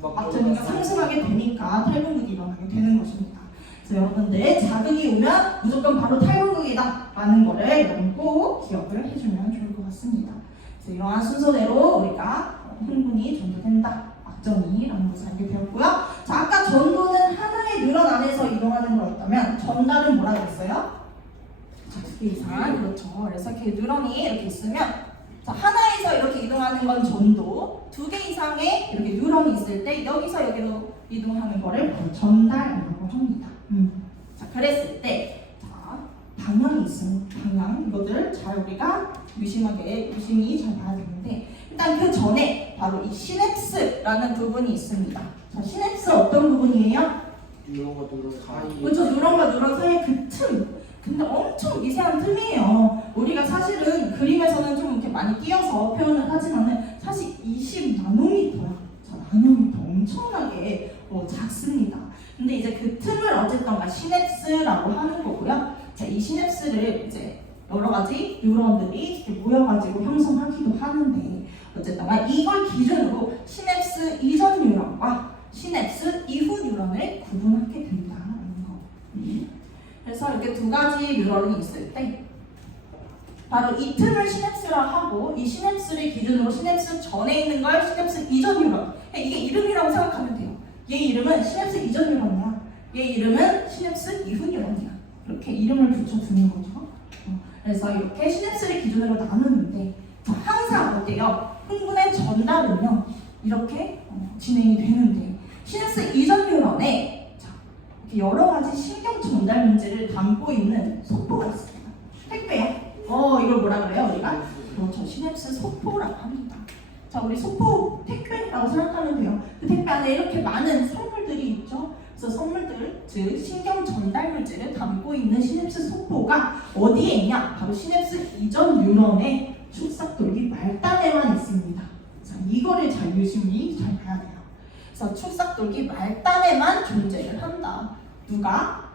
막전이가 상승하게 되니까 탈분극이 일어나게 되는 것입니다. 그래서 여러분들 자극이 오면 무조건 바로 탈분극이다 라는 거를 여러분 꼭 기억을 해주면 좋을 것 같습니다. 그래서 이러한 순서대로 우리가 흥분이 전도된다, 막전이라는 것을 알게 되었고요. 자, 아까 전도는 하나의 뉴런 안에서 이동하는 거였다면 전달은 뭐라고 했어요? 두 개 이상. 그렇죠. 그래서 이렇게 뉴런이 이렇게 있으면 자, 하나에서 이렇게 이동하는 건 전도, 두 개 이상의 이렇게 뉴런이 있을 때 여기서 여기로 이동하는 거를 전달이라고 합니다. 자, 그랬을 때 자, 방향이 있습니다. 방향 이것들 잘 우리가 유심히 잘 봐야 되는데 일단 그 전에 바로 이 시냅스라는 부분이 있습니다. 자, 시냅스 어떤 부분이에요? 뉴런과 뉴런 사이. 그렇죠. 뉴런과 뉴런 사이의 그 틈. 근데 엄청 미세한 틈이에요. 우리가 사실은 그림에서는 좀 이렇게 많이 띄어서 표현을 하지만은 사실 20나노미터야. 자, 나노미터 엄청나게 작습니다. 근데 이제 그 틈을 어쨌던가 시냅스라고 하는 거고요. 자, 이 시냅스를 이제 여러 가지 뉴런들이 이렇게 모여가지고 형성하기도 하는데 어쨌든가 이걸 기준으로 시냅스 이전 뉴런과 시냅스 이후 뉴런을 구분하게 된다는 거. 그래서 이렇게 두 가지 뉴런이 있을 때 바로 이 틈을 시냅스라 하고 이 시냅스를 기준으로 시냅스 전에 있는 걸 시냅스 이전 뉴런. 이게 이름이라고 생각하면 돼요. 얘 이름은 시냅스 이전 뉴런이야. 얘 이름은 시냅스 이후 뉴런이야. 이렇게 이름을 붙여주는 거죠. 그래서 이렇게 시냅스를 기준으로 나누는데 항상 어때요? 흥분의 전달은요 이렇게 진행이 되는데 시냅스 이전 뉴런에 여러 가지 신경 전달 문제를 담고 있는 소포가 있습니다. 택배요. 이걸 뭐라 그래요 우리가? 그렇죠. 시냅스 소포라고 합니다. 자, 우리 소포 택배라고 생각하면 돼요. 그 택배 안에 이렇게 많은 선물들이 있죠. 그래서 선물들, 즉 신경 전달 물질을 담고 있는 시냅스 소포가 어디에 있냐? 바로 시냅스 이전 뉴런의 축삭돌기 말단에만 있습니다. 자, 이거를 잘 유심히 잘 봐야 돼요. 그래서 축삭돌기 말단에만 존재를 한다. 누가?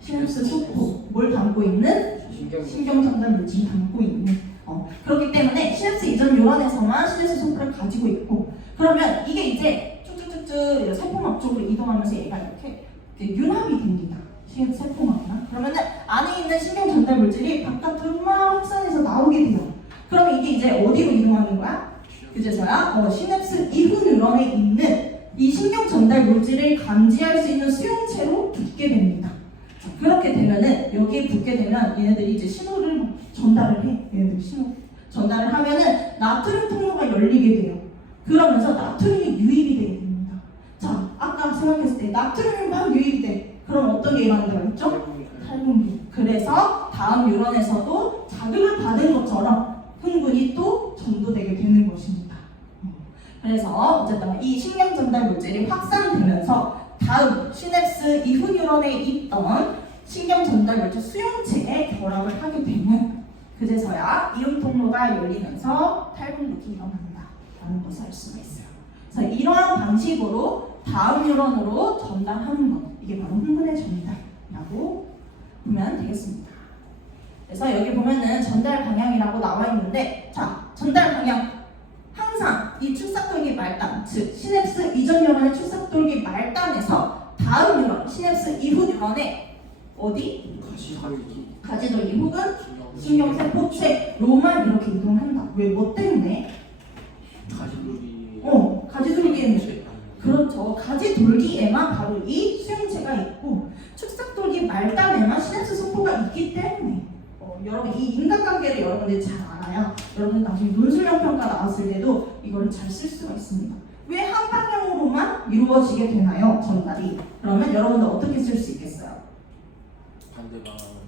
시냅스 소포. 뭘 담고 있는? 신경 전달 물질을 담고 있는. 그렇기 때문에 시냅스 이전 뉴런에서만 시냅스 소포를 가지고 있고 그러면 이게 이제 쭉쭉쭉쭉 세포막 쪽으로 이동하면서 얘가 이렇게 융합이 됩니다. 세포막이랑. 그러면은 안에 있는 신경 전달 물질이 바깥으로 막 확산해서 나오게 돼요. 그러면 이게 이제 어디로 이동하는 거야? 그제서야 시냅스 이후 뉴런에 있는 이 신경 전달 물질을 감지할 수 있는 수용체로 붙게 됩니다. 그렇게 되면은 여기에 붙게 되면 얘네들이 이제 신호를 전달을 해. 얘네들이 신호 전달을 하면은 나트륨 통로가 열리게 돼요. 그러면서 나트륨이 유입이 되게 됩니다. 자, 아까 생각했을 때 나트륨이 막 유입이 돼. 그럼 어떤 게 일어난다고 했죠? 탈분기. 그래서 다음 뉴런에서도 자극을 받은 것처럼 흥분이 또 전도되게 되는 것입니다. 그래서 어쨌든 이 신경 전달 물질이 확산되면서 다음 시냅스 이후 뉴런에 있던 신경 전달 물질 수용체에 결합을 하게 되면 그제서야 이온 통로가 열리면서 탈분극이 일어난다라는 것을 알 수가 있어요. 그래서 이러한 방식으로 다음 뉴런으로 전달하는 것, 이게 바로 흥분의 전달이라고 보면 되겠습니다. 그래서 여기 보면은 전달 방향이라고 나와 있는데, 자, 전달 방향 항상 이 축삭돌기 말단, 즉 시냅스 이전 뉴런의 축삭돌기 말단에서 다음 뉴런, 시냅스 이후 뉴런에 어디? 가지돌기 혹은 신경세포체로만 이렇게 이동한다. 왜? 뭐 때문에? 가지돌기. 가지돌기에는 그렇죠. 가지돌기에만 바로 이 수용체가 있고 축삭돌기 말단에만 시냅스 소포가 있기 때문에 여러분 이 인과관계를 여러분들이 잘 알아야 여러분 나중에 논술형 평가 나왔을 때도 이거를 잘 쓸 수가 있습니다. 왜 한 방향으로만 이루어지게 되나요? 전달이. 그러면 여러분들 어떻게 쓸 수 있겠어요? 반대방향은.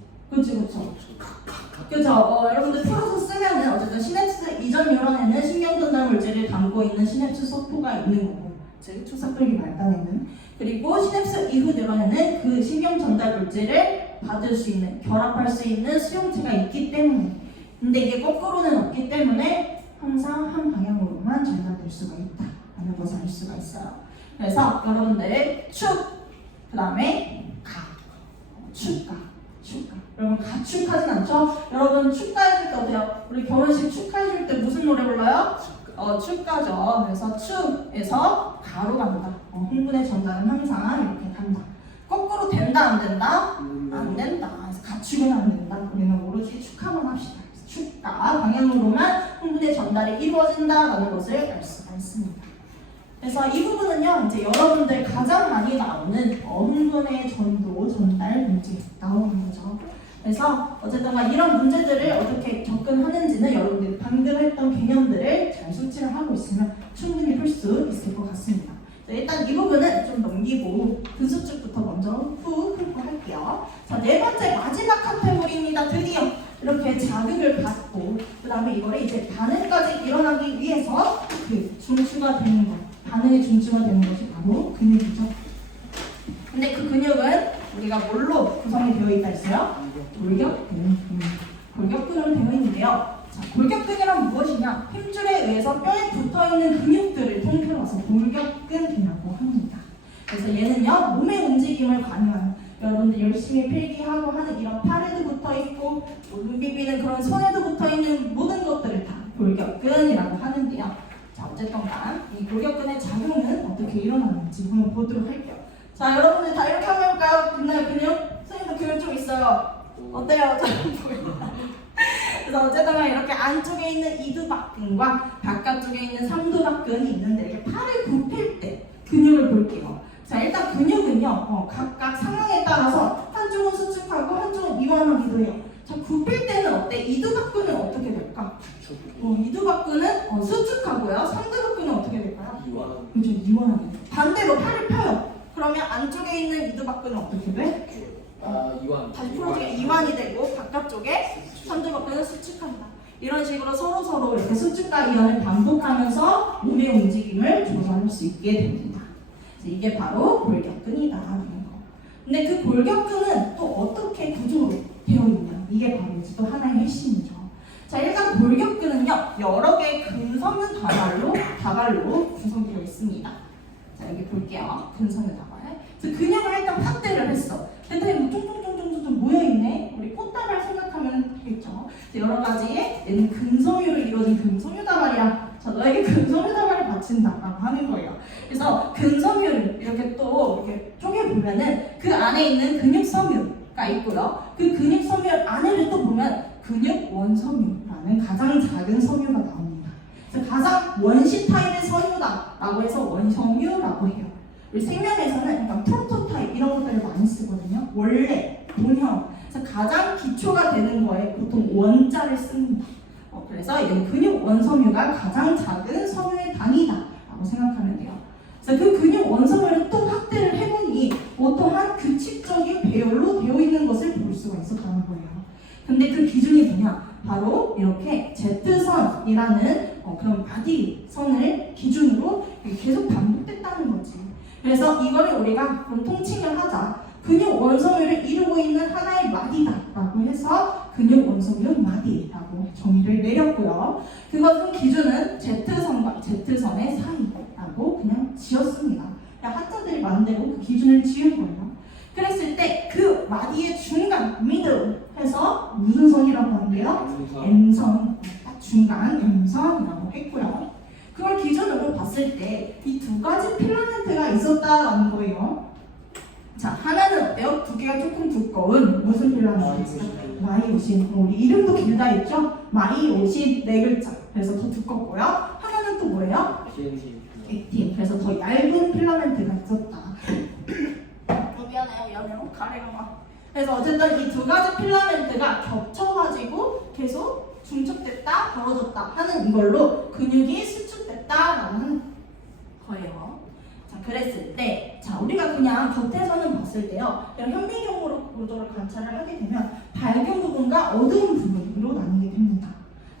그죠? 여러분들 풀어서 쓰면은 어쨌든 시냅스 이전 뉴런에는 신경 전달 물질을 담고 있는 시냅스 소포가 있는 거고, 즉 축삭돌기 말단에는. 그리고 시냅스 이후 뉴런에는 그 신경 전달 물질을 받을 수 있는, 결합할 수 있는 수용체가 있기 때문에. 근데 이게 거꾸로는 없기 때문에 항상 한 방향으로만 전달될 수가 있다라는 것을 알 수가 있어요. 그래서 여러분들 축, 그 다음에 가, 축가. 여러분 가축하진 않죠? 여러분 축가해줄 때 어때요? 우리 결혼식 축하해줄 때 무슨 노래 불러요? 축가죠. 그래서 축에서 가로 간다. 흥분의 전달은 항상 이렇게 간다. 거꾸로 된다 안 된다? 안 된다. 그래서 가축은 안 된다. 우리는 오로지 축하만 합시다. 축가 방향으로만 흥분의 전달이 이루어진다라는 것을 알 수가 있습니다. 그래서 이 부분은요, 이제 여러분들 가장 많이 나오는 흥분의 전도, 전달 문제 나오는 거죠. 그래서 어쨌든 이런 문제들을 어떻게 접근하는지는 여러분들이 방금 했던 개념들을 잘 숙지를 하고 있으면 충분히 풀 수 있을 것 같습니다. 일단 이 부분은 좀 넘기고 근수축부터 먼저 후 할게요. 자, 네 번째 마지막 카테고리입니다. 드디어 이렇게 자극을 받고 그 다음에 이거를 이제 반응까지 일어나기 위해서 그 중추가 되는 것, 반응의 중추가 되는 것이 바로 근육이죠. 근데 그 근육은 우리가 뭘로 구성이 되어 있다 했어요? 골격근. 골격근으로 되어 있는데요. 자, 골격근이란 무엇이냐? 힘줄에 의해서 뼈에 붙어있는 근육들을 통틀어서 골격근이라고 합니다. 그래서 얘는요, 몸의 움직임을 관여하는, 여러분들 열심히 필기하고 하는 이런 팔에도 붙어있고 눈 비비는 그런 손에도 붙어있는 모든 것들을 다 골격근이라고 하는데요. 자, 어쨌든 이 골격근의 작용은 어떻게 일어나는지 한번 보도록 할게요. 자, 여러분들 다 이렇게 한번 해볼까요? 근데 근육? 선생님도 근육 좀 있어요. 어때요? 잘 보인다. 그래서 어쨌든 이렇게 안쪽에 있는 이두박근과 바깥쪽에 있는 삼두박근이 있는데 이렇게 팔을 굽힐 때 근육을 볼게요. 자, 일단 근육은요, 각각 상황에 따라서 한쪽은 수축하고 한쪽은 이완하기도 해요. 자, 굽힐 때는 어때? 이두박근은 어떻게 될까? 이두박근은 수축하고요. 삼두박근은 어떻게 될까요? 그렇죠, 이완하게. 반대로 팔을 펴요. 그러면 안쪽에 있는 이두박근은 어떻게 돼? 이완. 다시 풀어지게 이완이 되고 바깥쪽에 삼두박근은 수축한다. 이런 식으로 서로 이렇게 수축과 이완을 반복하면서 몸의 움직임을 조절할 수 있게 됩니다. 이게 바로 골격근이다라는 거. 근데 그 골격근은 또 어떻게 구조로 되어 있냐? 이게 바로 이제 또 하나의 핵심이죠. 자, 일단 골격근은요, 여러 개의 근섬유 다발로 구성되어 있습니다. 자, 여기 볼게요. 근섬유 다발. 그래서 근육을 일단 확대를 했어. 근데 뭐 쫑쫑쫑쫑쫑 모여있네. 우리 꽃다발 생각하면 되겠죠. 여러 가지의 얘는 근섬유로 이루어진 근섬유 다발이야. 자, 너에게 근섬유 다발을 바친다라고 하는 거예요. 그래서 근섬유를 이렇게 또 이렇게 쪼개보면은 그 안에 있는 근육섬유가 있고요. 그 근육섬유 안에를 또 보면 근육원섬유라는 가장 작은 섬유가 나옵니다. 그래서 가장 원시 타입의 섬유다라고 해서 원섬유라고 해요. 우리 생명에서는 약간 프로토타입 이런 것들을 많이 쓰거든요. 원래, 본형. 그래서 가장 기초가 되는 거에 보통 원자를 씁니다. 그래서 이 근육 원섬유가 가장 작은 섬유의 단위다라고 생각하면 돼요. 그래서 그 근육 원섬유를 또 확대를 해보니 어떠한 규칙적인 배열로 되어 있는 것을 볼 수가 있었다는 거예요. 근데 그 기준이 뭐냐? 바로 이렇게 Z선이라는 그런 바디선을 기준으로 계속 반복됐다는 거지. 그래서 이거를 우리가 그럼 통칭을 하자. 근육 원섬유를 이루고 있는 하나의 마디다라고 해서 근육 원섬유 마디라고 정의를 내렸고요. 그것은 기준은 Z선과 Z선의 사이라고 그냥 지었습니다. 그냥 학자들이 마음대로 그 기준을 지은 거예요. 그랬을 때 그 마디의 중간, middle 해서 무슨 선이라고 하는데요? M선, 중간 M선이라고 했고요. 그걸 기준으로 봤을 때 이 두 가지 필라멘트가 있었다라는 거예요. 자, 하나는 어때요? 두 개가 조금 두꺼운 무슨 필라멘트일까요? 마이오신. 우리 이름도 길다 했죠? 마이오신 네 글자. 그래서 더 두껍고요. 하나는 또 또 뭐예요? TNT. 액틴. 그래서 더 얇은 필라멘트가 있었다. 미안해요. 가래가 막. 그래서 어쨌든 이 두 가지 필라멘트가 겹쳐가지고 계속 중첩됐다, 벌어졌다 하는 이걸로 근육이 수축됐다라고 하는 거예요. 자, 그랬을 때, 자, 우리가 그냥 겉에서는 봤을 때요, 이런 현미경으로 구조를 관찰을 하게 되면 밝은 부분과 어두운 부분으로 나뉘게 됩니다.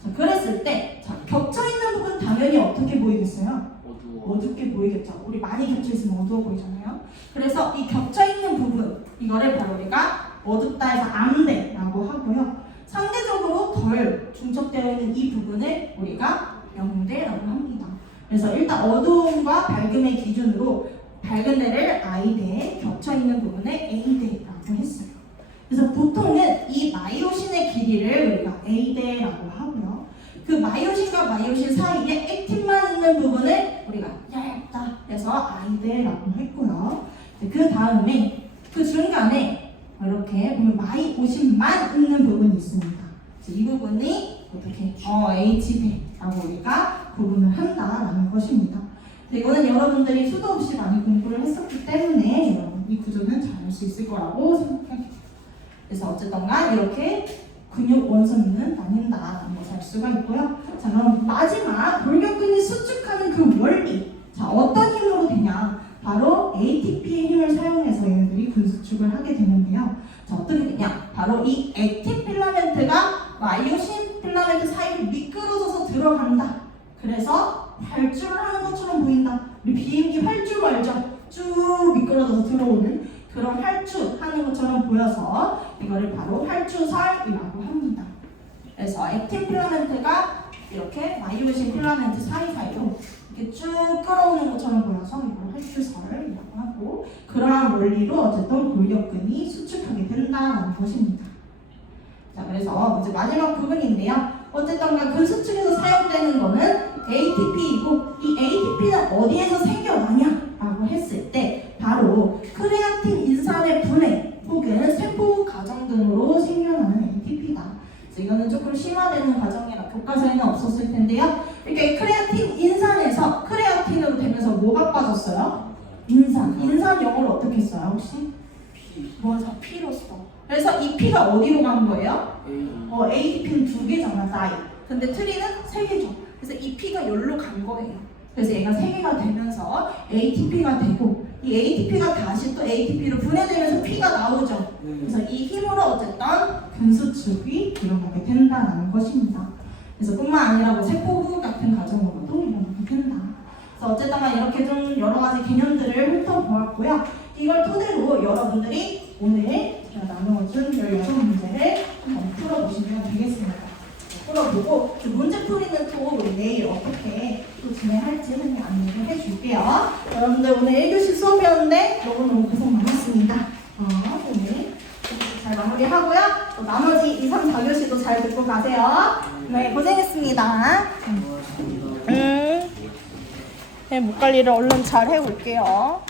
자, 그랬을 때, 자, 겹쳐있는 부분 당연히 어떻게 보이겠어요? 어두워. 어둡게 보이겠죠. 우리 많이 겹쳐있으면 어두워 보이잖아요. 그래서 이 겹쳐있는 부분, 이거를 바로 우리가 어둡다 해서 암대라고 하고요. 상대적으로 덜 중첩되어 있는 이 부분을 우리가 영대라고 합니다. 그래서 일단 어두움과 밝음의 기준으로 밝은 데를 I대, 겹쳐있는 부분을 A대라고 했어요. 그래서 보통은 이 마이오신의 길이를 우리가 A대라고 하고요. 그 마이오신과 마이오신 사이에 액틴만 있는 부분을 우리가 얇다 해서 I대라고 했고요. 그 다음에 그 중간에 이렇게 보면 마이오신만 있는 부분이 있습니다. 이 부분이 어떻게 H대라고 우리가 구분을 한다라는 것입니다. 이거는 여러분들이 수도 없이 많이 공부를 했었기 때문에 여러분 이 구조는 잘 알 수 있을 거라고 생각해요. 그래서 어쨌든가 이렇게 근육 원선은 나뉜다라는 것을 알 수가 있고요. 자, 그럼 마지막 골격근이 수축하는 그 원리. 자, 어떤 힘으로 되냐? 바로 ATP의 힘을 사용해서 얘네들이 근수축을 하게 되는데요. 자, 어떻게 되냐? 바로 이 액틴 필라멘트가 마이오신 필라멘트 사이로 미끄러져서 들어간다. 그래서 활주를 하는 것처럼 보인다. 우리 비행기 활주 알죠? 쭉 미끄러져서 들어오는 그런 활주 하는 것처럼 보여서 이거를 바로 활주설이라고 합니다. 그래서 액틴 필라멘트가 이렇게 마이오신 필라멘트 사이사이로 이렇게 쭉 끌어오는 것처럼 보여서 이걸 활주설이라고 하고, 그러한 원리로 어쨌든 골격근이 수축하게 된다는 것입니다. 자, 그래서 이제 마지막 부분인데요. 어쨌든 근수축에서 사용되는 거는 ATP이고, 이 ATP는 어디에서 생겨나냐라고 했을 때 바로 크레아틴 인산의 분해 혹은 세포 과정 등으로 생겨나는 ATP다. 이거는 조금 심화되는 과정이라 교과서에는 없었을 텐데요. 이렇게 크레아틴 인산에서 크레아틴으로 되면서 뭐가 빠졌어요? 인산. 인산 영어로 어떻게 써요 혹시? 맞아, P로 써. 그래서 이 P가 어디로 간 거예요? ATP는 2개잖아, 다이. 근데 트리는 3개죠. 그래서 이 P가 여기로 간 거예요. 그래서 얘가 3개가 되면서 ATP가 되고, 이 ATP가 다시 또 ATP로 분해되면서 P가 나오죠. 그래서 이 힘으로 어쨌든 근수축이 일어나게 된다는 것입니다. 그래서 뿐만 아니라 뭐 세포 같은 과정으로도 일어나게 된다. 그래서 어쨌든 이렇게 좀 여러 가지 개념들을 훑어보았고요. 이걸 토대로 여러분들이 오늘 제가 나누어준 16문제를 한번 풀어보시면 되겠습니다. 풀어보고 그 문제풀이는 또 우리 내일 어떻게 또 진행할지는 안내를 해줄게요. 여러분들 오늘 1교시 수업이었는데 너무너무 고생 많았습니다. 오늘 잘 마무리하고요. 또 나머지 2, 3, 4교시도 잘 듣고 가세요. 네, 고생했습니다. 네, 목 관리를 얼른 잘 해올게요.